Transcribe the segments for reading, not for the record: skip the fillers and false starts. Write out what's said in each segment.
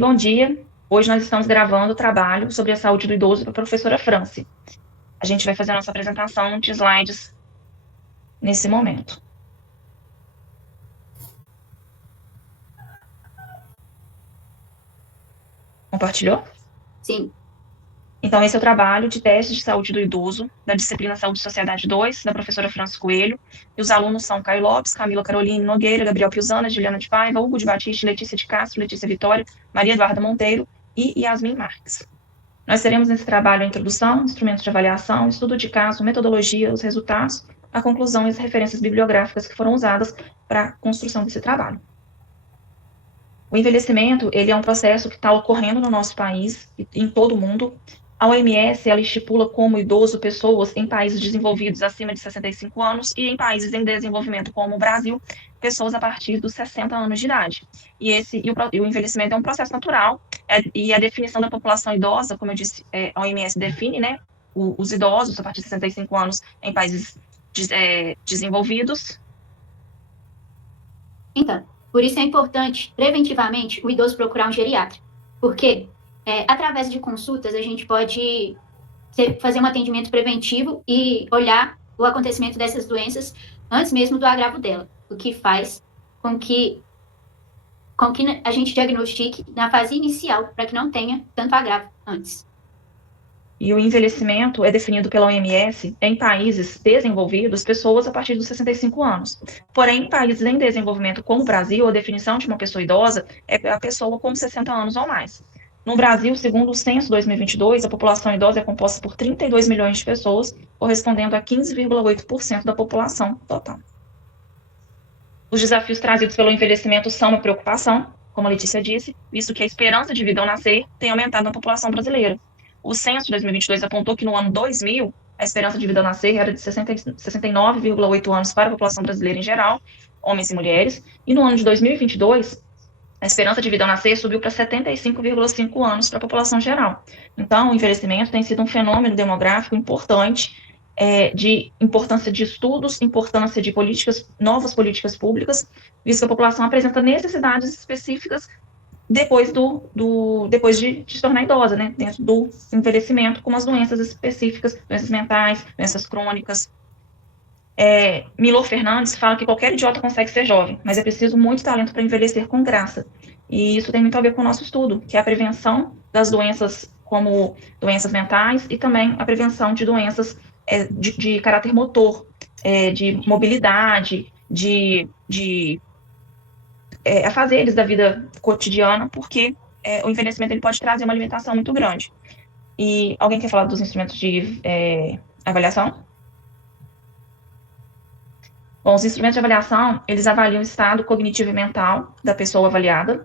Bom dia. Hoje nós estamos gravando o trabalho sobre a saúde do idoso para a professora Franci. A gente vai fazer a nossa apresentação de slides nesse momento. Compartilhou? Sim. Então, esse é o trabalho de teste de saúde do idoso, da disciplina Saúde e Sociedade 2, da professora Franci Coelho. E os alunos são Caio Lopes, Camila Caroline Nogueira, Gabriel Piusana, Juliana de Paiva, Hugo de Batista, Letícia de Castro, Letícia Vitória, Maria Eduarda Monteiro e Yasmin Marques. Nós teremos nesse trabalho a introdução, instrumentos de avaliação, estudo de caso, metodologia, os resultados, a conclusão e as referências bibliográficas que foram usadas para a construção desse trabalho. O envelhecimento, ele é um processo que está ocorrendo no nosso país e em todo o mundo. A OMS, ela estipula como idoso pessoas em países desenvolvidos acima de 65 anos e em países em desenvolvimento, como o Brasil, pessoas a partir dos 60 anos de idade. O envelhecimento é um processo natural, e a definição da população idosa, como eu disse, a OMS define, né, os idosos a partir de 65 anos em países desenvolvidos. Então, por isso é importante, preventivamente, o idoso procurar um geriatra. Porque, através de consultas, a gente pode fazer um atendimento preventivo e olhar o acontecimento dessas doenças antes mesmo do agravo dela, o que faz com que a gente diagnostique na fase inicial, para que não tenha tanto agravo antes. E o envelhecimento é definido pela OMS em países desenvolvidos, pessoas a partir dos 65 anos. Porém, em países em desenvolvimento, como o Brasil, a definição de uma pessoa idosa é a pessoa com 60 anos ou mais. No Brasil, segundo o censo 2022, a população idosa é composta por 32 milhões de pessoas, correspondendo a 15,8% da população total. Os desafios trazidos pelo envelhecimento são uma preocupação, como a Letícia disse, visto que a esperança de vida ao nascer tem aumentado na população brasileira. O censo de 2022 apontou que no ano 2000, a esperança de vida ao nascer era de 69,8 anos para a população brasileira em geral, homens e mulheres, e no ano de 2022, a esperança de vida ao nascer subiu para 75,5 anos para a população geral. Então, o envelhecimento tem sido um fenômeno demográfico importante, de importância de estudos, importância de novas políticas públicas, visto que a população apresenta necessidades específicas depois de se tornar idosa, né, dentro do envelhecimento, como as doenças específicas, doenças mentais, doenças crônicas. Milor Fernandes fala que qualquer idiota consegue ser jovem, mas é preciso muito talento para envelhecer com graça. E isso tem muito a ver com o nosso estudo, que é a prevenção das doenças como doenças mentais e também a prevenção de doenças de caráter motor, de mobilidade, de afazeres da vida cotidiana, porque o envelhecimento ele pode trazer uma limitação muito grande. E alguém quer falar dos instrumentos de avaliação? Bom, os instrumentos de avaliação, eles avaliam o estado cognitivo e mental da pessoa avaliada,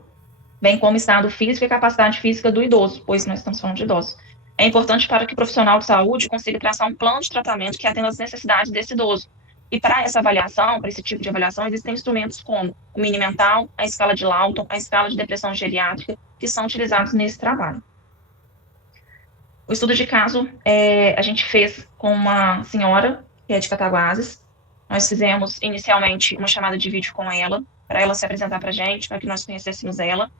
bem como o estado físico e capacidade física do idoso, pois nós estamos falando de idosos. É importante para que o profissional de saúde consiga traçar um plano de tratamento que atenda às necessidades desse idoso. E para essa avaliação, para esse tipo de avaliação, existem instrumentos como o Mini Mental, a escala de Lawton, a escala de depressão geriátrica, que são utilizados nesse trabalho. O estudo de caso a gente fez com uma senhora que é de Cataguases. Nós fizemos inicialmente uma chamada de vídeo com ela, para ela se apresentar para a gente, para que nós conhecêssemos ela.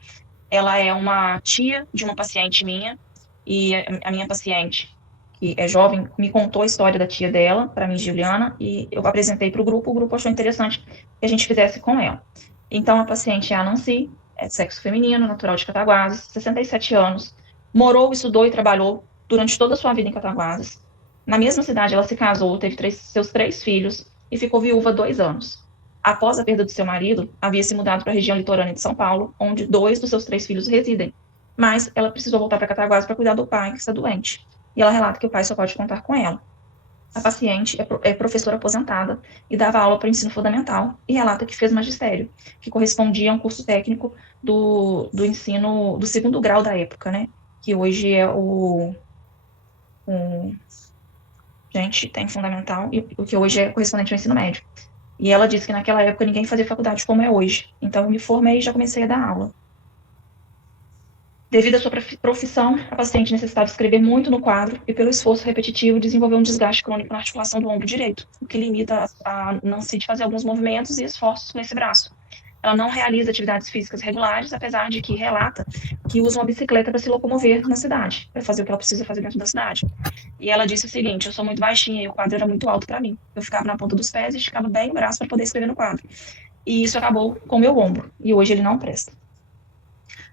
Ela é uma tia de uma paciente minha, e a minha paciente, que é jovem, me contou a história da tia dela, para mim, Juliana, e eu apresentei para o grupo achou interessante que a gente fizesse com ela. Então, a paciente é a Nancy, é de sexo feminino, natural de Cataguases, 67 anos, morou, estudou e trabalhou durante toda a sua vida em Cataguases. Na mesma cidade, ela se casou, teve seus 3 filhos e ficou viúva 2 anos. Após a perda do seu marido, havia se mudado para a região litorânea de São Paulo, onde 2 dos seus 3 filhos residem. Mas ela precisou voltar para Cataguases para cuidar do pai, que está doente. E ela relata que o pai só pode contar com ela. A paciente é professora aposentada e dava aula para o ensino fundamental e relata que fez magistério, que correspondia a um curso técnico do ensino do segundo grau da época, né? Que hoje é gente, tem fundamental e o que hoje é correspondente ao ensino médio. E ela disse que naquela época ninguém fazia faculdade como é hoje. Então eu me formei e já comecei a dar aula. Devido à sua profissão, a paciente necessitava escrever muito no quadro e, pelo esforço repetitivo, desenvolveu um desgaste crônico na articulação do ombro direito, o que limita a Nancy de fazer alguns movimentos e esforços com esse braço. Ela não realiza atividades físicas regulares, apesar de que relata que usa uma bicicleta para se locomover na cidade, para fazer o que ela precisa fazer dentro da cidade. E ela disse o seguinte: eu sou muito baixinha e o quadro era muito alto para mim. Eu ficava na ponta dos pés e esticava bem o braço para poder escrever no quadro. E isso acabou com o meu ombro, e hoje ele não presta.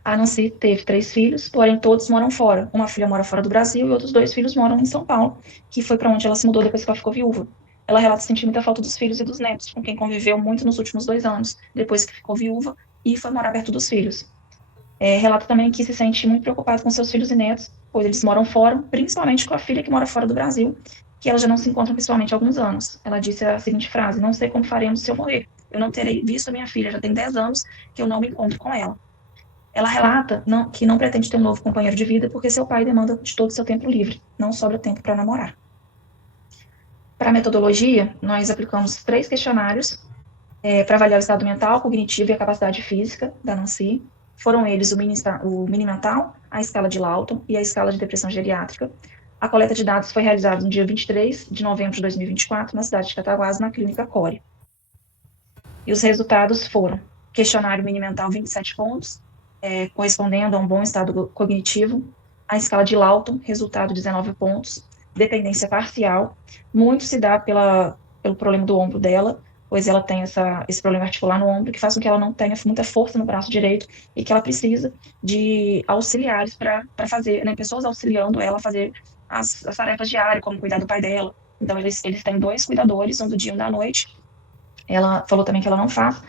A Nancy teve 3 filhos, porém todos moram fora. Uma filha mora fora do Brasil e outros 2 filhos moram em São Paulo, que foi para onde ela se mudou depois que ela ficou viúva. Ela relata sentir muita falta dos filhos e dos netos, com quem conviveu muito nos últimos 2 anos, depois que ficou viúva e foi morar perto dos filhos. Relata também que se sente muito preocupada com seus filhos e netos, pois eles moram fora, principalmente com a filha que mora fora do Brasil, que elas já não se encontram pessoalmente há alguns anos. Ela disse a seguinte frase: não sei como faremos se eu morrer. Eu não terei visto a minha filha, já tem 10 anos que eu não me encontro com ela. Ela relata que não pretende ter um novo companheiro de vida porque seu pai demanda de todo o seu tempo livre, não sobra tempo para namorar. Para a metodologia, nós aplicamos 3 questionários para avaliar o estado mental, cognitivo e a capacidade física da Nancy. Foram eles o mini mental, a escala de Lawton e a escala de depressão geriátrica. A coleta de dados foi realizada no dia 23 de novembro de 2024, na cidade de Cataguases, na clínica Core. E os resultados foram: questionário mini mental 27 pontos, correspondendo a um bom estado cognitivo. A escala de Lawton, resultado 19 pontos. Dependência parcial, muito se dá pelo problema do ombro dela, pois ela tem esse problema articular no ombro, que faz com que ela não tenha muita força no braço direito e que ela precisa de auxiliares para fazer, né, pessoas auxiliando ela a fazer as tarefas diárias, como cuidar do pai dela. Então, eles têm 2 cuidadores, um do dia e um da noite. Ela falou também que ela não faz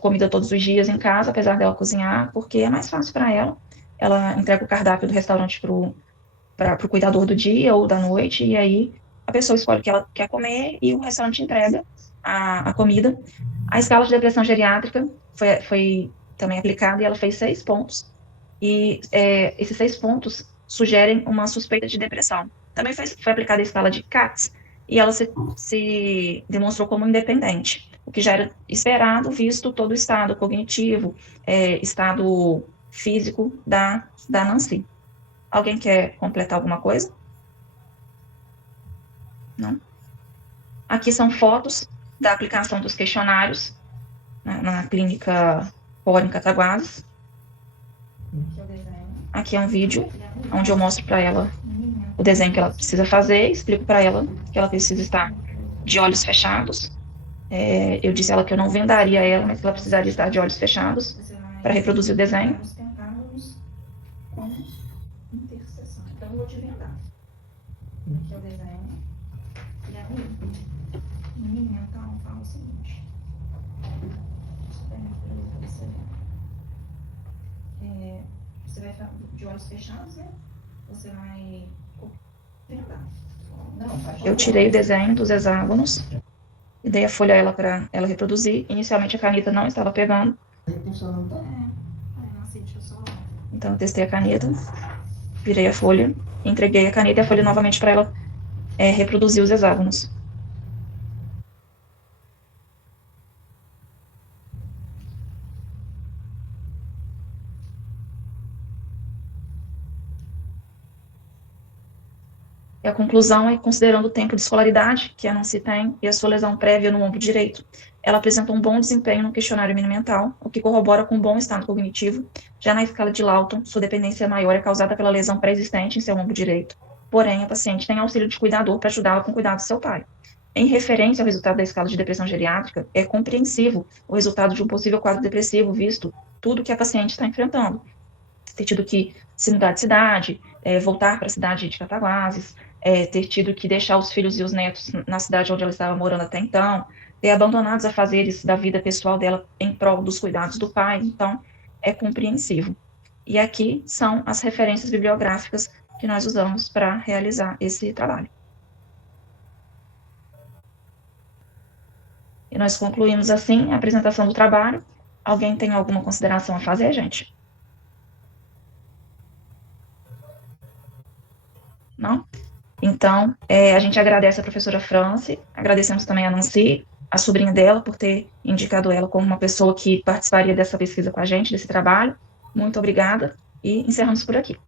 comida todos os dias em casa, apesar dela cozinhar, porque é mais fácil para ela. Ela entrega o cardápio do restaurante para o cuidador do dia ou da noite, e aí a pessoa escolhe o que ela quer comer e o restaurante entrega a comida. A escala de depressão geriátrica foi também aplicada e ela fez 6 pontos. E esses 6 pontos sugerem uma suspeita de depressão. Também foi aplicada a escala de CATS e ela se demonstrou como independente, o que já era esperado, visto todo o estado cognitivo, estado físico da Nancy. Alguém quer completar alguma coisa? Não? Aqui são fotos da aplicação dos questionários na clínica Core em Cataguases. Aqui é um vídeo onde eu mostro para ela o desenho que ela precisa fazer, explico para ela que ela precisa estar de olhos fechados. Eu disse a ela que eu não vendaria ela, mas que ela precisaria estar de olhos fechados para reproduzir o desenho. Então, eu vou te vendar. Aqui é o desenho. E aí, no mini mental, fala o seguinte. Você vai ficar de olhos fechados, né? Você vai vendar. Eu tirei o desenho dos hexágonos e dei a folha a ela para ela reproduzir. Inicialmente a caneta não estava pegando. Então eu testei a caneta, virei a folha, entreguei a caneta e a folha novamente para ela reproduzir os hexágonos. E a conclusão é, considerando o tempo de escolaridade que a Nancy tem e a sua lesão prévia no ombro direito, ela apresentou um bom desempenho no questionário mini-mental, o que corrobora com um bom estado cognitivo. Já na escala de Lawton, sua dependência maior é causada pela lesão pré-existente em seu ombro direito. Porém, a paciente tem auxílio de cuidador para ajudá-la com o cuidado do seu pai. Em referência ao resultado da escala de depressão geriátrica, é compreensível o resultado de um possível quadro depressivo, visto tudo que a paciente está enfrentando. Ter tido que se mudar de cidade, voltar para a cidade de Cataguases, ter tido que deixar os filhos e os netos na cidade onde ela estava morando até então, ter abandonado os afazeres da vida pessoal dela em prol dos cuidados do pai. Então, é compreensível. E aqui são as referências bibliográficas que nós usamos para realizar esse trabalho. E nós concluímos assim a apresentação do trabalho. Alguém tem alguma consideração a fazer, gente? Não? Então, a gente agradece a professora Franci, agradecemos também a Nancy, a sobrinha dela, por ter indicado ela como uma pessoa que participaria dessa pesquisa com a gente, desse trabalho. Muito obrigada, e encerramos por aqui.